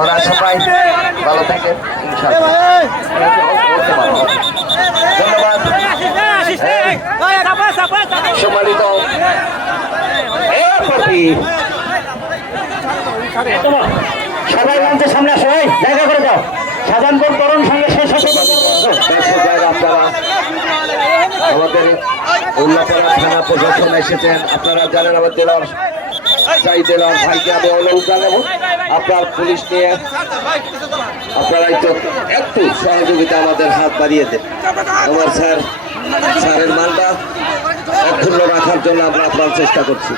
ওরা সবাই ভালো থাকেন ধন্যবাদ। সম্মানিত সবাই মঞ্চের সামনে আসো, জায়গা করে দাও। সাজানপুর তরুণ সঙ্গে শেষ হতে আপনারা আমাদের উল্লাপাড়া থানা প্রশাসন এসেছেন। আপনারা জানেন আমার জেলার জেলার ভাইকে আমি অনুরোধ জানাবো আপনার পুলিশ নিয়ে আপনারা একটু সহযোগিতা আমাদের হাত বাড়িয়ে দেন। আমার স্যারের মানটা অক্ষুণ্ণ রাখার জন্য আমরা আপনার চেষ্টা করছি।